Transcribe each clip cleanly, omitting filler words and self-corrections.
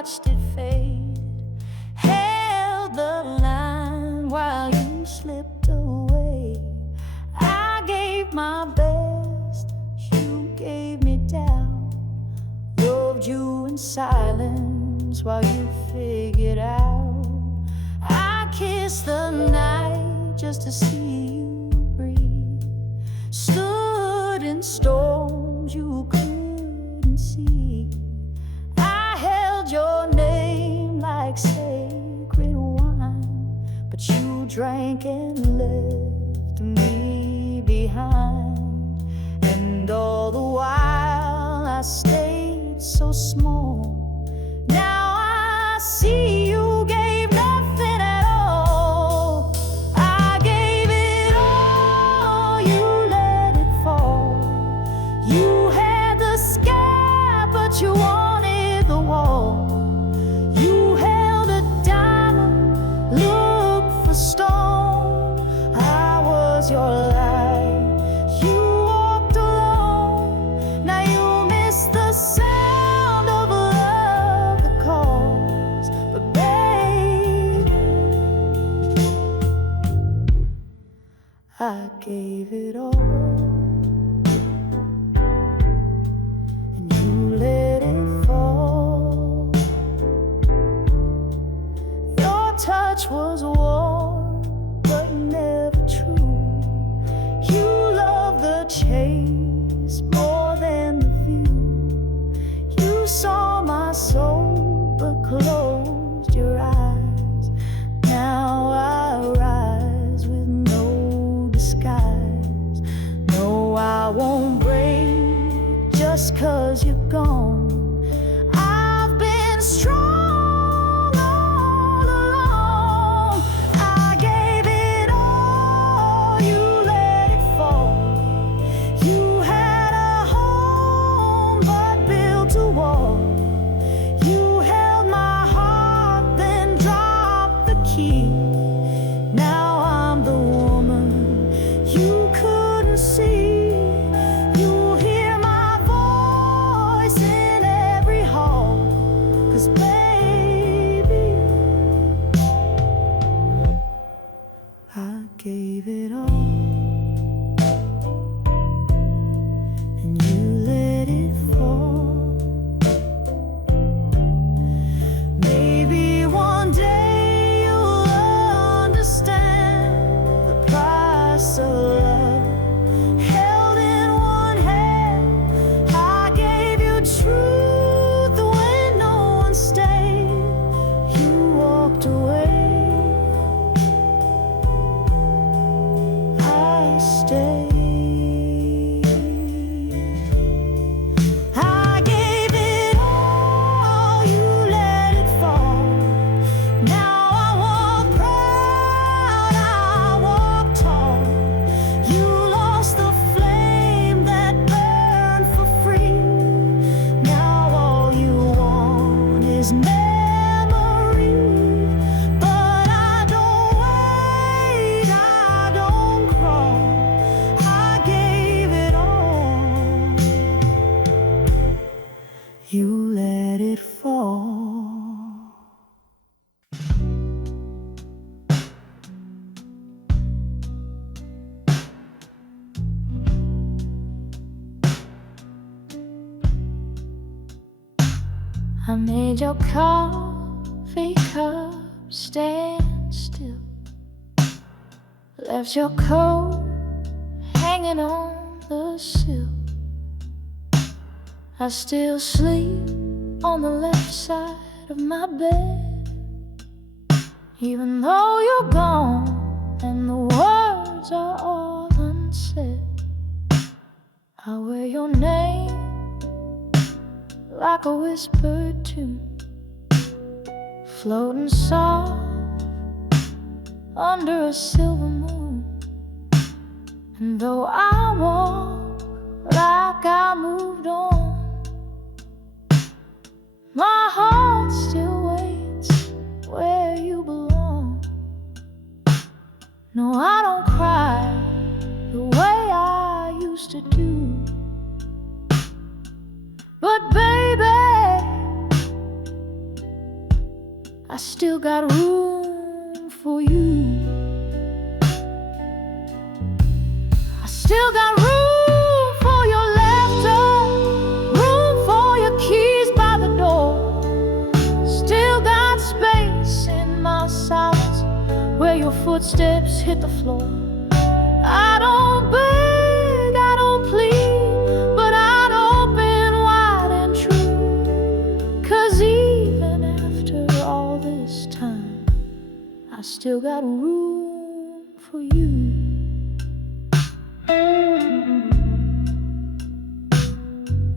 watched it fade, held the line while you slipped away. I gave my best, you gave me doubt, loved you in silence while you figured out. I kissed the night just to see you breathe, stood in storms you couldn't see. I held your name like sacred wine, but you drank and left me behind. And all the while I stayed so small. Now I see you gave nothing at all. I gave it all, you let it fall. You had the sky, but you wanted the wall. You held a diamond, looked for stone. I was your light, you walked alone. Now you miss the sound of love that calls. But babe, I gave it all, and you let it fall. Your touch was warm, but never true. You loved the chase more than the view. You saw my soul, but closed your eyes. Now I rise with no disguise. No, I won't break just 'cause you're gone. I've been strong all along. I gave it all, you let it fall. You had a home but built a wall. You held my heart, then dropped the key. Now I'm the woman you couldn't see. You hear my voice in every hall. 'Cause baby, I gave it all, and you let it fall. Maybe one day you'll understand the price of love. Held in one hand, I gave you truth when no one stayed. You walked away, I stayed. I gave it all, you let it fall. Now I walk proud, I walk tall. You lost the flame that burned for free. Now all you want is memory. But I don't wait, I don't crawl. I gave it all, you let it fall. I made your coffee cup stand still, left your coat hanging on the sill. I still sleep on the left side of my bed, even though you're gone and the words are all unsaid. I wear your name like a whispered tune, floating soft under a silver moon. And though I walk like I moved on, my heart still waits where you belong. No, I don't cry the way I used to do. But baby, I still got room for you. I still got room for your laughter, room for your keys by the door. Still got space in my silence where your footsteps hit the floor. I don't beg, I don't plead, but I'd open wide and true. 'Cause even after all this time, I still got room for you.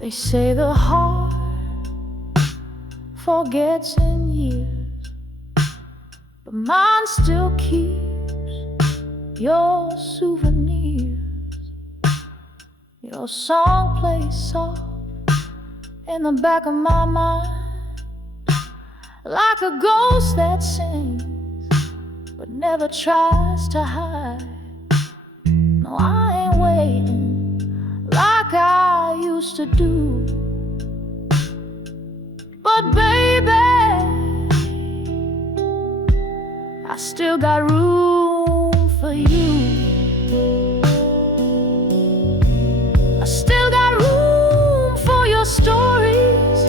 They say the heart forgets in years, but mine still keeps your souvenirs. Your song plays soft in the back of my mind, like a ghost that sings but never tries to hide. No, I ain't waiting like I used to do, but baby, I still got room for you. I still got room for your stories,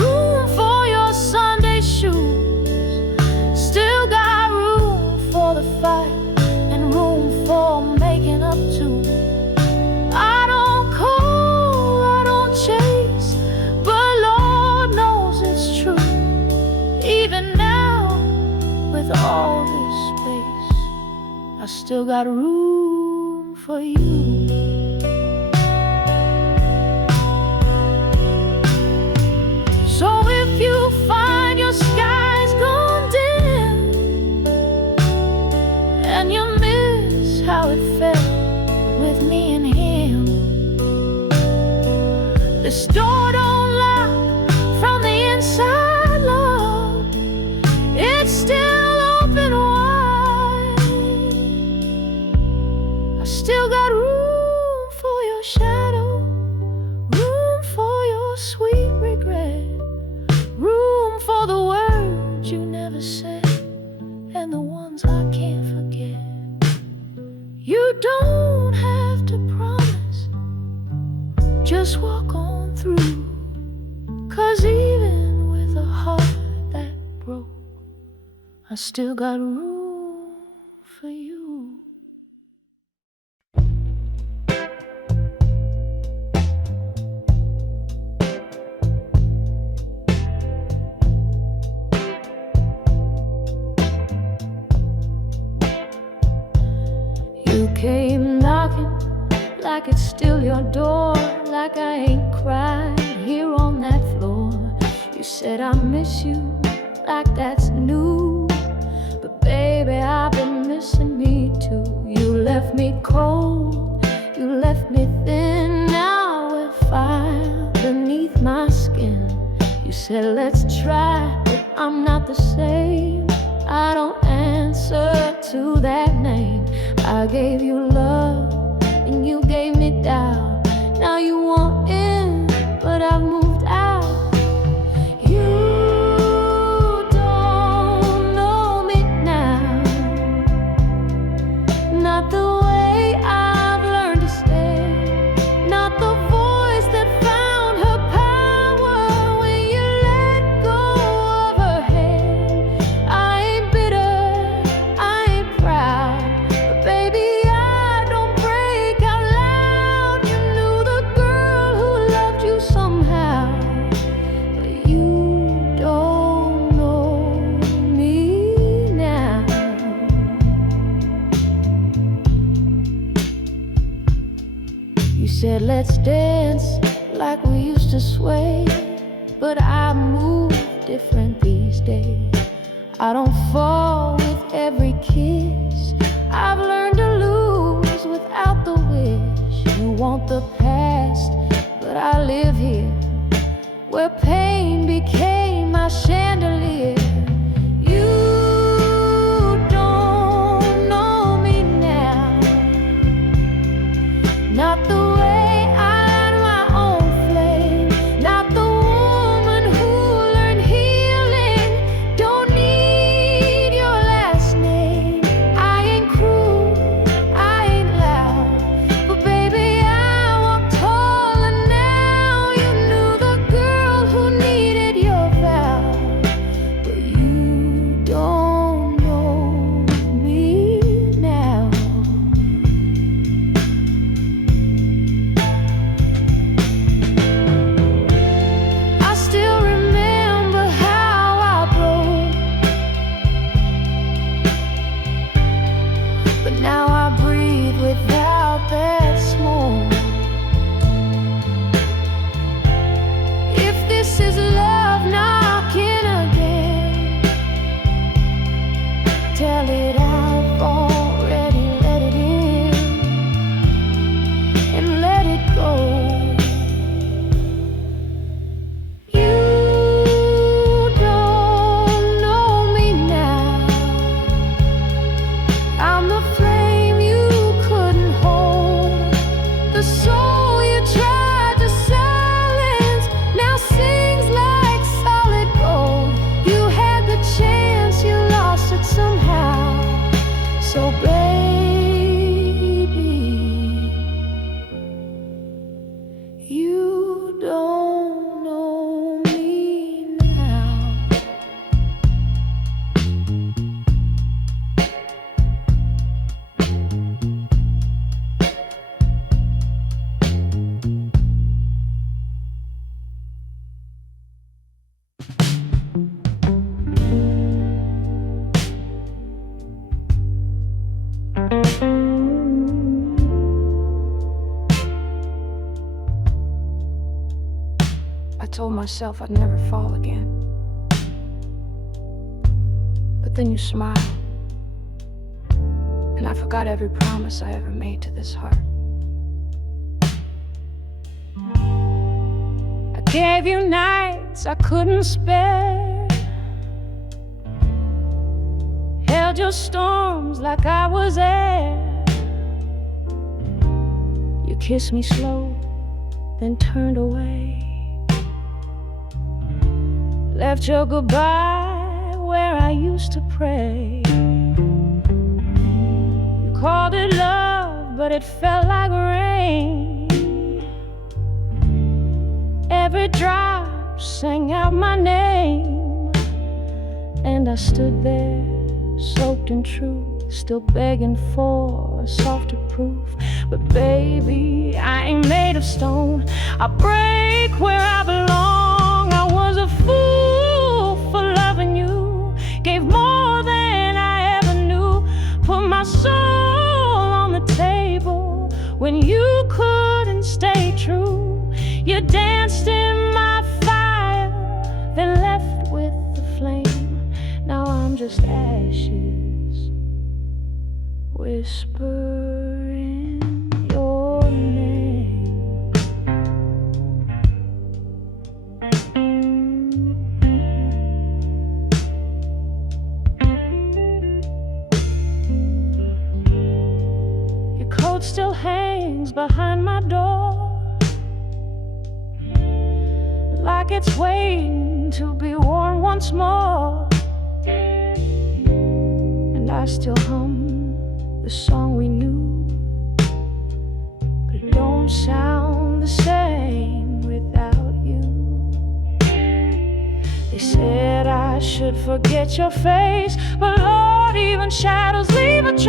room for your Sunday shoes. Still got room for the fight and room for making up to. I don't call, I don't chase, but Lord knows it's true. Even now, with all this space, I still got room for you. So if you find your sky's gone dim and you miss how it felt with me and him, this door don't lock from the inside, love. It's still open wide. I still got room for your shadow, room for your sweet regret, room for the words you never said and the ones I can't forget. You don't have to promise, just walk on through. 'Cause even with a heart that broke, I still got room for you. You came knocking like it's still your door, like I ain't cried here on that floor. You said I miss you, like that's new, but baby, I've been missing me too. You left me cold, you left me thin, now we're fire beneath my skin. You said let's try, but I'm not the same. I don't answer to that name. I gave you love and you gave me doubt. Now you want in, but I've moved out. You don't know me now, not the way I've learned to stay, not the voice that found her power when you let go of her hand. I ain't bitter, I ain't proud, but baby, I don't break out loud. You knew the girl who loved you somehow, but you don't know me now. You said let's dance like we used to sway, but I move different these days. I don't fall with every kiss. I've learned to lose without the wish. You want the past, but I live here where pain became my chandelier. You don't know me now, not the way I light my own flame, not the woman who learned healing. Don't need myself I'd never fall again. But then you smiled, and I forgot every promise I ever made to this heart. I gave you nights I couldn't spare, held your storms like I was air. You kissed me slow, then turned away, left your goodbye where I used to pray. You called it love, but it felt like rain. Every drop sang out my name, and I stood there, soaked in truth, still begging for a softer proof. But baby, I ain't made of stone. I break where I belong. I was a fool for loving you, gave more than I ever knew, put my soul on the table when you couldn't stay true. You danced in my fire, then left with the flame. Now I'm just ashes, whispering your name. Your coat still hangs behind my door, like it's waiting to be worn once more. And I still hum the song we knew, but it don't sound the same without you. They said I should forget your face, but Lord, even shadows leave a trace.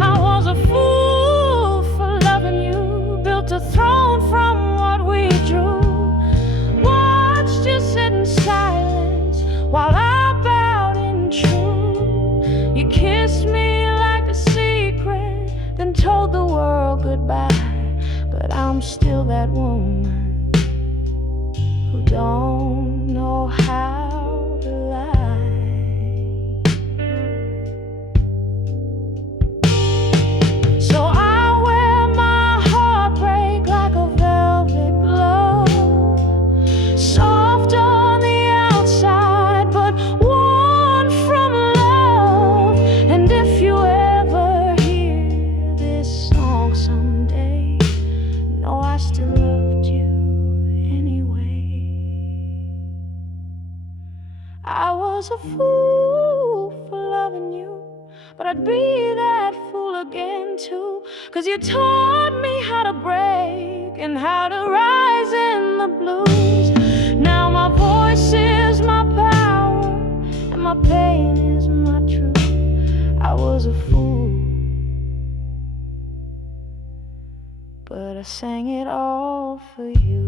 I was a fool for loving you, built a throne from what we drew, watched you sit in silence while I bowed in truth. You kissed me like a secret, then told the world goodbye. But I'm still that woman who don't know how to lie. So I wear my heartbreak like a velvet glove, soft on the outside, but warm from love. And if you ever hear this song someday, know I still loved you anyway. I was a fool for loving you, but I'd be that fool again too, 'cause you taught me how to break and how to rise in the blues. Now my voice is my power, and my pain is my truth. I was a fool, but I sang it all for you.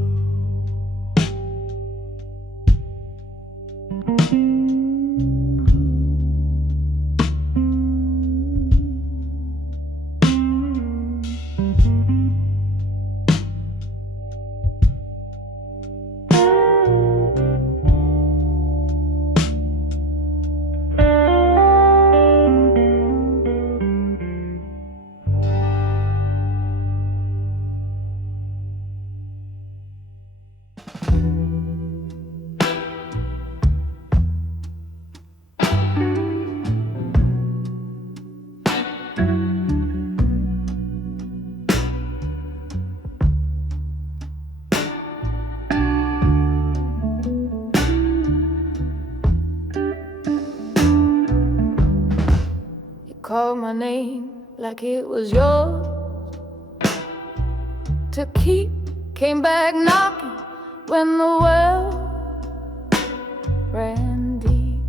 Called my name like it was yours to keep, came back knocking when the well ran deep.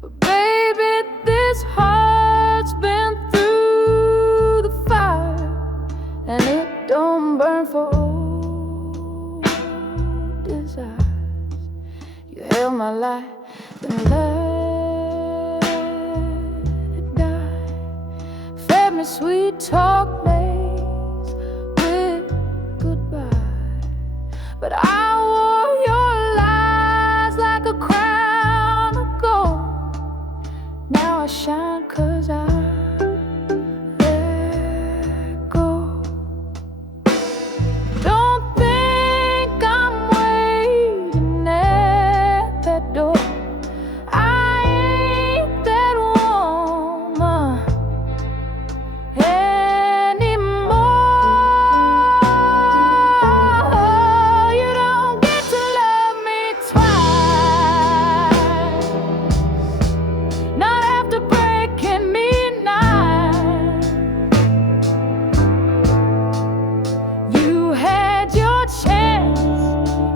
But baby, this heart's been through the fire, and it don't burn for old desires. You held my life, then let me sweet talk days with goodbye. I shine, 'cause I let go. Don't think I'm waiting at that door. I ain't that woman anymore. You don't get to love me twice, not after breaking me now. You had your chance,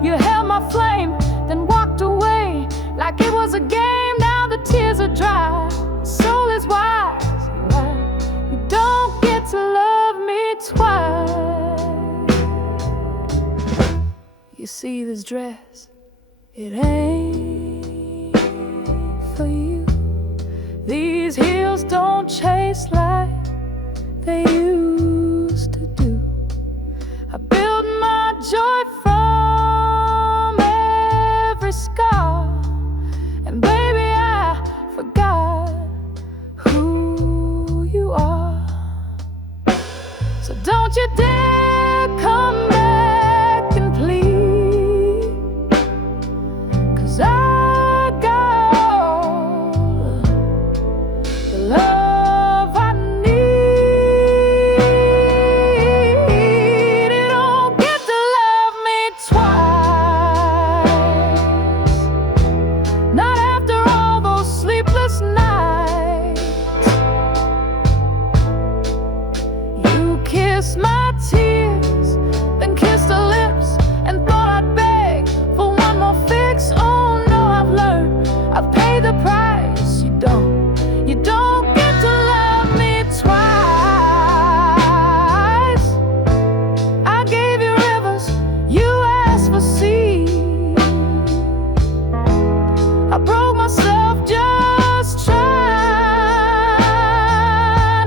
you held my flame, then walked away like it was a game. Now the tears are dry, soul is wise. You don't get to love me twice. You see this dress, it ain't for you. These heels don't chase like they used to do. I built my joy from every scar, and baby, I forgot who you are. So don't you dare come back and plead, 'cause I got all the love I need. You don't get to love me twice, not after all those sleepless nights. You kissed my tears, then kissed her lips, and thought I'd beg for one more fix. Oh no, I've learned, I've paid the price. You don't get to love me twice. I gave you rivers, you asked for seas. I broke myself just trying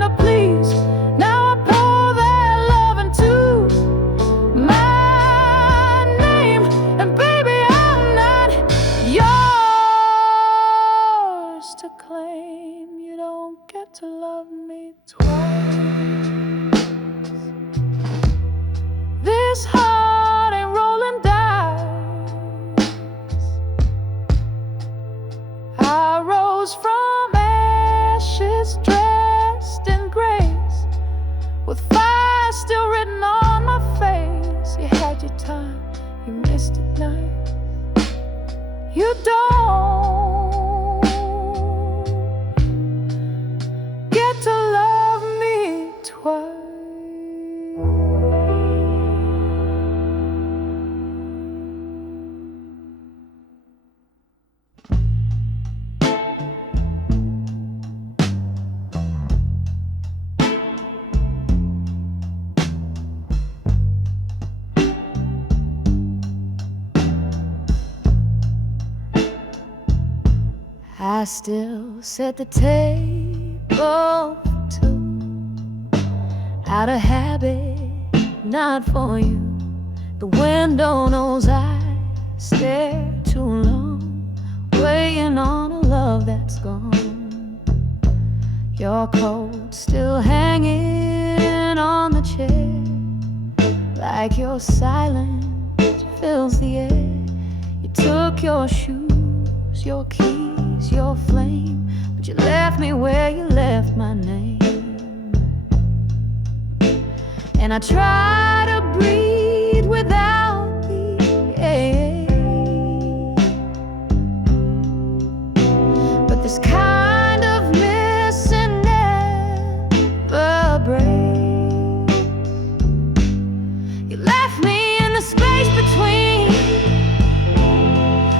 to please. Now I pour that love into my name, and baby, I'm not yours to claim. You don't get to love me twice. This heart ain't rolling dice. I rose from ashes, dressed in grace, with fire still written on my face. You had your time, you missed it now. You don't get to love me twice. I still set the table for two, out of habit, not for you. The window knows I stare too long, waiting on a love that's gone. Your coat still hanging on the chair, like your silence fills the air. You took your shoes, your keys, your flame, but you left me where you left my name. And I try to breathe without the air, but this kind of missing never breaks. You left me in the space between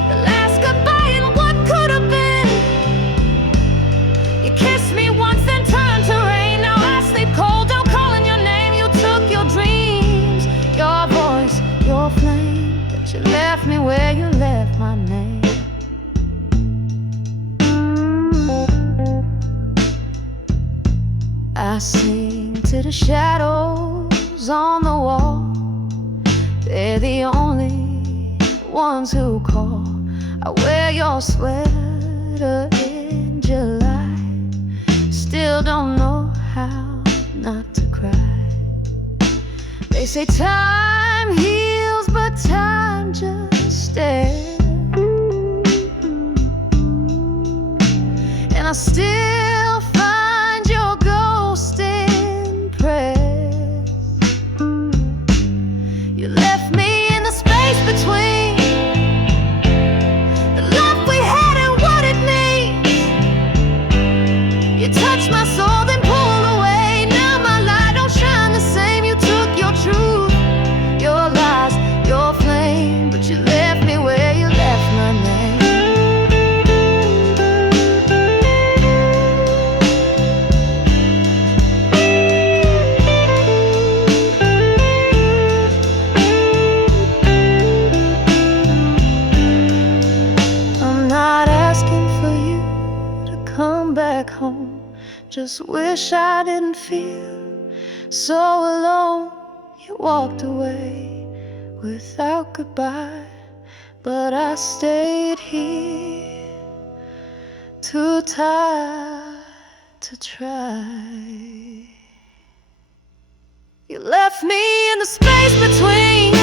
the last goodbye and what could have been. You kissed me once, then turned to rain. Now I sleep cold, out calling your name. You took your dreams, your voice, your flame, but you left me where you left my name. I sing to the shadows on the wall. They're the only ones who call. I wear your sweater in July, still don't know how not to cry. They say time heals, but time just stares. And I still find your ghost impressed. You left me in the space between the love we had and what it means. You touched my soul, then pulled away. Now my light don't shine the same. You took your truth, your lies, your flame, but you left me where you left my name. Come back home, just wish I didn't feel so alone. You walked away without goodbye, but I stayed here, too tired to try. You left me in the space between